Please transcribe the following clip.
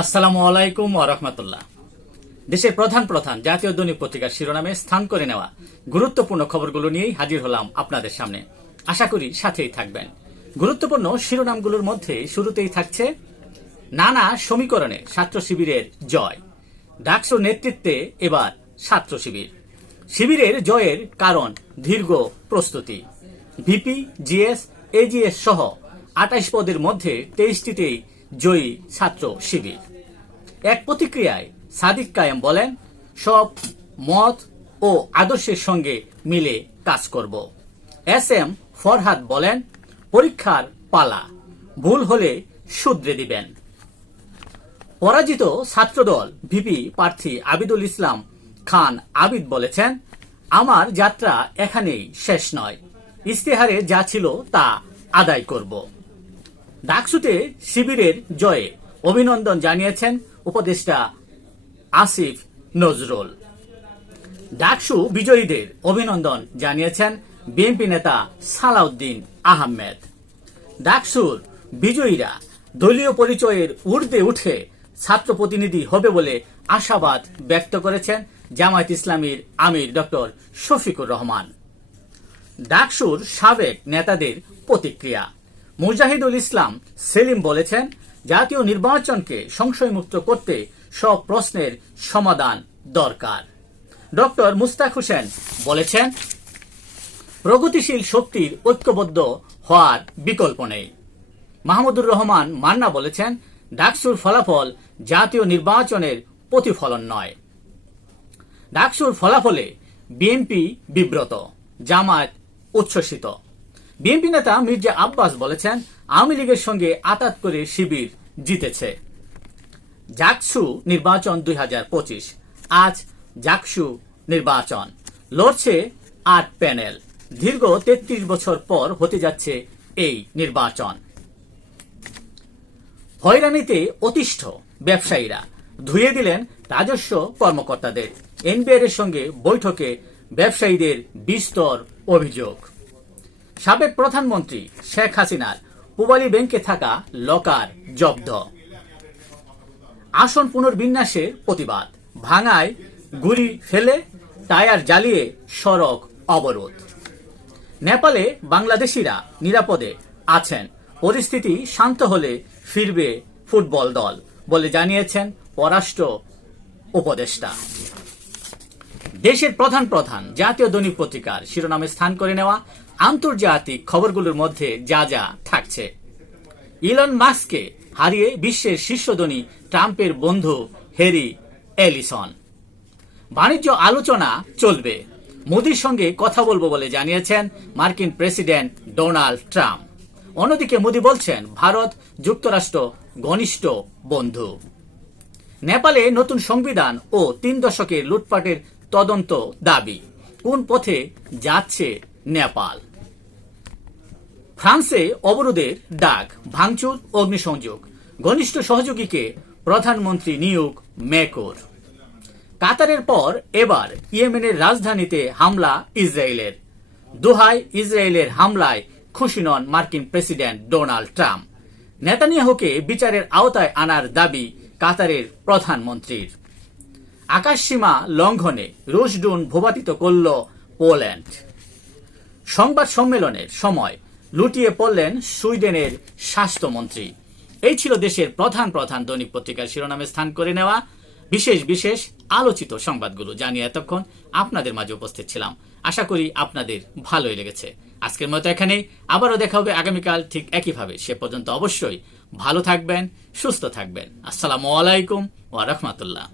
আসসালামু আলাইকুম ওরহমতুল্লাহ দেশের প্রধান প্রধান জাতীয় দৈনিক পত্রিকার শিরোনামে স্থান করে নেওয়া গুরুত্বপূর্ণ খবরগুলো নিয়েই হাজির হলাম আপনাদের সামনে। আশা করি সাথেই থাকবেন। গুরুত্বপূর্ণ শিরোনামগুলোর মধ্যে শুরুতেই থাকছে, নানা সমীকরণে ছাত্র শিবিরের জয়। ডাকসুর নেতৃত্বে এবার ছাত্র শিবির। শিবিরের জয়ের কারণ দীর্ঘ প্রস্তুতি। ভিপি, জিএস, এজিএস সহ আঠাইশ পদের মধ্যে তেইশটিতেই জয়ী ছাত্র শিবির। এক প্রতিক্রিয়ায় সাদিক কায়েম বলেন, সব মত ও আদর্শের সঙ্গে মিলে কাজ করব। এস এম ফরহাদ বলেন, পরীক্ষার পালা, ভুল হলে শুধরে দিবেন। পরাজিত ছাত্রদল ভিপি প্রার্থী আবিদুল ইসলাম খান আবিদ বলেছেন, আমার যাত্রা এখানেই শেষ নয়। ইস্তেহারে যা ছিল তা আদায় করব। ডাকসুতে শিবিরের জয়ে অভিনন্দন জানিয়েছেন উপদেষ্টা আসিফ নজরুল। ডাকসু বিজয়ীদের অভিনন্দন জানিয়েছেন বিএনপি নেতা সালাউদ্দিন আহমেদ। ডাকসুর বিজয়ীরা দলীয় পরিচয়ের ঊর্ধ্বে উঠে ছাত্র প্রতিনিধি হবে বলে আশাবাদ ব্যক্ত করেছেন জামায়াত ইসলামীর আমির ডক্টর শফিকুর রহমান। ডাকসুর সাবেক নেতাদের প্রতিক্রিয়া। মুজাহিদুল ইসলাম সেলিম বলেছেন, জাতীয় নির্বাচনকে সংশয়মুক্ত করতে সব প্রশ্নের সমাধান দরকার। ডক্টর মুস্তাক হোসেন বলেছেন, প্রগতিশীল শক্তির ঐক্যবদ্ধ হওয়ার বিকল্প নেই। মাহমুদুর রহমান মান্না বলেছেন, ডাকসুর ফলাফল জাতীয় নির্বাচনের প্রতিফলন নয়। ডাকসুর ফলাফলে বিএনপি বিব্রত, জামায়াত উচ্ছ্বসিত। বিএনপি নেতা মির্জা আব্বাস বলেছেন, আওয়ামী লীগের সঙ্গে আতাত করে শিবির জিতেছে। জাকসু নির্বাচন দুই আজ জাকসু নির্বাচন। লড়ছে আট প্যানেল। দীর্ঘ তেত্রিশ বছর পর হতে যাচ্ছে এই নির্বাচন। হয়রানিতে অতিষ্ঠ ব্যবসায়ীরা। ধুয়ে দিলেন রাজস্ব কর্মকর্তাদের। এনবিআর এর সঙ্গে বৈঠকে ব্যবসায়ীদের বিস্তর অভিযোগ। সাবেক প্রধানমন্ত্রী শেখ হাসিনার পুবালী ব্যাংকে থাকা লকার জব্দ। আসন পুনর্বিন্যাসের প্রতিবাদ। ভাঙায় গুলি ফেলে, টায়ার জ্বালিয়ে সড়ক অবরোধ। নেপালে বাংলাদেশিরা নিরাপদে আছেন। পরিস্থিতি শান্ত হলে ফিরবে ফুটবল দল, বলে জানিয়েছেন পররাষ্ট্র উপদেষ্টা। দেশের প্রধান প্রধান, জাতীয় দৈনিক পত্রিকার শিরোনামে স্থান করে নেওয়া আন্তর্জাতিক খবরগুলোর মধ্যে যা যা থাকছে। ইলন মাস্ককে হারিয়ে বিশ্বের শীর্ষ ধনী ট্রাম্পের বন্ধু হেরি এলিসন। বাণিজ্য আলোচনা চলবে। মোদির সঙ্গে কথা বলব বলে জানিয়েছেন মার্কিন প্রেসিডেন্ট ডোনাল্ড ট্রাম্প। অন্যদিকে মোদি বলছেন, ভারত যুক্তরাষ্ট্র ঘনিষ্ঠ বন্ধু। নেপালে নতুন সংবিধান ও তিন দশকের লুটপাটের তদন্ত দাবি। কোন পথে যাচ্ছে নেপাল। ফ্রান্সে অবরোধের ডাক, ভাঙচুর, অগ্নিসংযোগ। ঘনিষ্ঠ সহযোগীকে প্রধানমন্ত্রী নিয়োগ, মেকর। কাতারের পর এবার ইয়েমেনের রাজধানীতে হামলা, ইসরায়েলের। দোহায় ইসরায়েলের হামলায় খুশি নন মার্কিন প্রেসিডেন্ট ডোনাল্ড ট্রাম্প। নেতানিয়াহুকে বিচারের আওতায় আনার দাবি কাতারের প্রধানমন্ত্রীর। আকাশসীমা লঙ্ঘনে রুশ ড্রোন ভূপাতিত করল পোল্যান্ড। সংবাদ সম্মেলনের সময় লুটিয়ে পড়লেন সুইডেনের স্বাস্থ্যমন্ত্রী। এই ছিল দেশের প্রধান প্রধান দৈনিক পত্রিকার শিরোনামে স্থান করে নেওয়া বিশেষ বিশেষ আলোচিত সংবাদগুলো। জানিয়ে এতক্ষণ আপনাদের মাঝে উপস্থিত ছিলাম। আশা করি আপনাদের ভালোই লেগেছে। আজকের মতো এখানেই। আবারও দেখা হবে আগামীকাল ঠিক একইভাবে। সে পর্যন্ত অবশ্যই ভালো থাকবেন, সুস্থ থাকবেন। আসসালামু আলাইকুম ওয়া রাহমাতুল্লাহ।